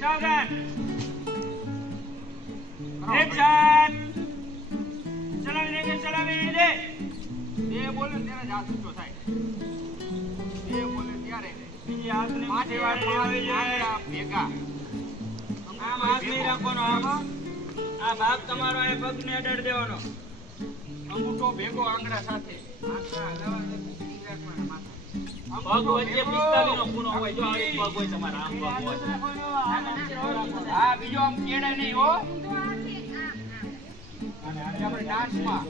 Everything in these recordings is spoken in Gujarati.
સાવધાન એક્શન ચલાવી દે ચલાવી દે બે બોલે ત્યારે હાથ ઊંચો થાય. બે બોલે ત્યારે બીજી હાથની વાર વાળી આવી. જાય ભેગા. આમ હાથ નહીં રાખવાનો આમ આ ભાગ તમારો એ પગને અડાડી દેવાનો. અંગૂઠો ભેગો આંગળા સાથે. આંગળા હલાવવા પગ વચ્ચે પિસ્તાલીસ નો ખૂણો હોય જો આ પગ હોય તમારા આમ પગ હોય. હા બીજો આમ કેડે નહીં હો. અને આજે આપણે ડાન્સમાં.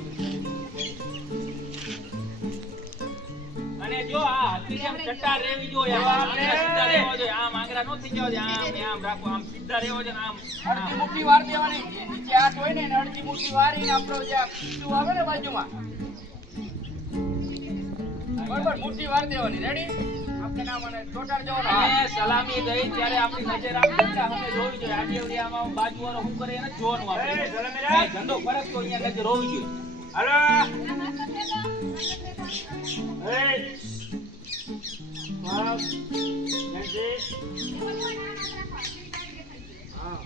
અને જો આ હાથની જેમ ચટ્ટા રહેવી જોઈએ આમ આંગળા સીધા રહેવા જોઈએ આમ આંગળા નો થઈ જવા આમ આમ રાખો આમ સીધા રહેવા જોઈએ આમ અડધી મુઠ્ઠી વાર દેવાની. નીચે હાથ હોય ને અડધી મુઠ્ઠી વારીને આપણો જે આવે ને બાજુમાં બરોબર મુઠ્ઠી વાર દેવાની. રેડી આપણે નામ અને ચોટાડ જવાનું અને સલામી ગઈ ત્યારે આપણી નજર આમ જોવી જોઈએ. આડી અવડી આમ આમ બાજુવાળો શું કરે એને જોવાનું આપણે. સલામી રાખ. ધંધો કરે તો અહીંયા નજર હોવી જોઈએ. હાલો. એ ભાગ નથી હા.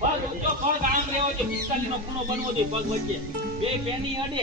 પગ ઊંચો પગ આમ લેવો જોઈએ. પિસ્તાલીસ નો ખૂણો બનવો જોઈએ પગ વચ્ચે. બે પેની અડે.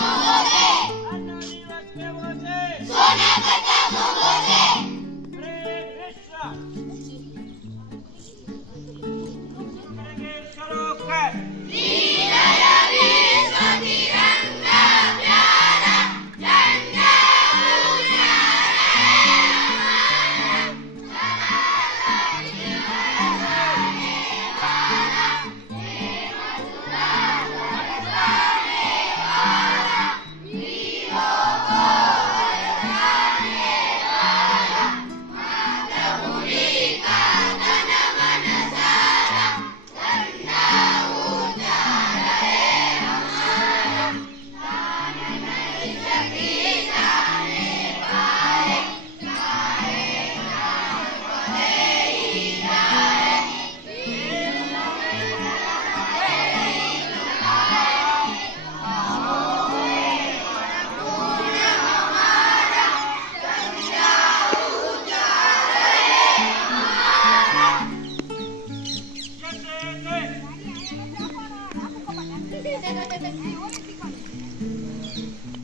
Yes!